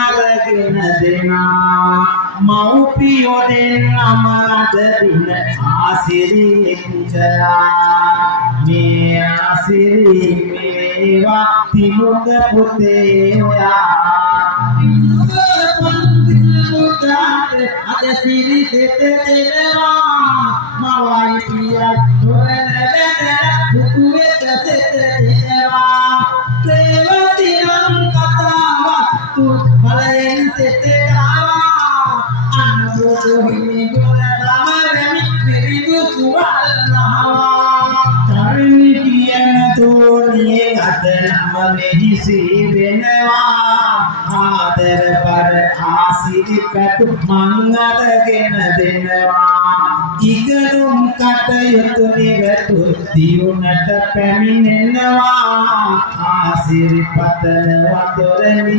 අරගෙන දෙනා මව්පියෝ දෙන්නම අද දින ආසිරියෙන් ජයා මේ ආසිරි මේවා තිමුක පුතේ ඔයා අද සිරි සිත දෙනවා මවයි පියක් තොරණ වැදලා පුතුවේ සිත දෙනවා ප්‍රේමති නම් කතාවස්තු බලයෙන් සිත දාවා අනුබෝධ හිමි ගුණ සමරමි පිරිදු සුවල්නවා තරණි කියන තෝනියේ අද නම මෙහිසි වෙනවා ආදර පර ආසිරිකට මං අරගෙන දෙනවා ඉගනුම් කටයුතු නිරතු දියුණට පැමිණෙනවා ආසිරි පතන වතුරනි